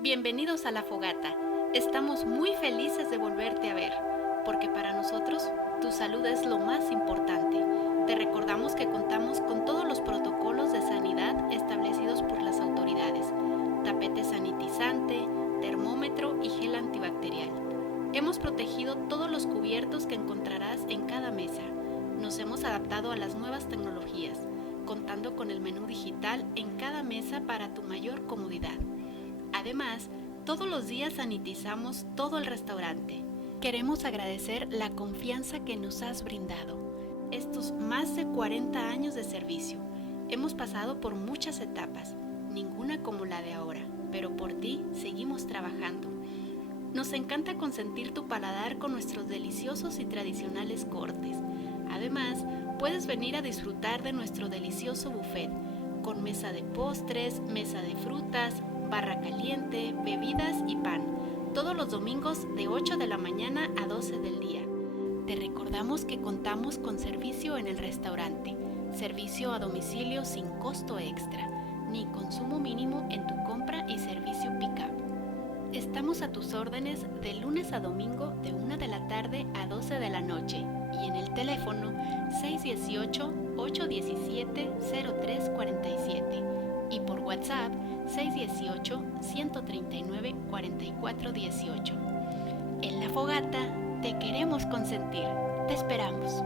Bienvenidos a La Fogata. Estamos muy felices de volverte a ver, porque para nosotros tu salud es lo más importante. Te recordamos que contamos con todos los protocolos de sanidad establecidos por las autoridades: tapete sanitizante, termómetro y gel antibacterial. Hemos protegido todos los cubiertos que encontrarás en cada mesa. Nos hemos adaptado a las nuevas tecnologías, contando con el menú digital en cada mesa para tu mayor comodidad. Además, todos los días sanitizamos todo el restaurante. Queremos agradecer la confianza que nos has brindado. Estos más de 40 años de servicio. Hemos pasado por muchas etapas, ninguna como la de ahora, pero por ti seguimos trabajando. Nos encanta consentir tu paladar con nuestros deliciosos y tradicionales cortes. Además, puedes venir a disfrutar de nuestro delicioso buffet, con mesa de postres, mesa de frutas, barra caliente, bebidas y pan, todos los domingos de 8 de la mañana a 12 del día. Te recordamos que contamos con servicio en el restaurante, servicio a domicilio sin costo extra, ni consumo mínimo en tu compra y servicio pick-up. Estamos a tus órdenes de lunes a domingo de 1 de la tarde a 12 de la noche y en el teléfono 618-817-0347 y por WhatsApp 618-139-4418. En La Fogata te queremos consentir. Te esperamos.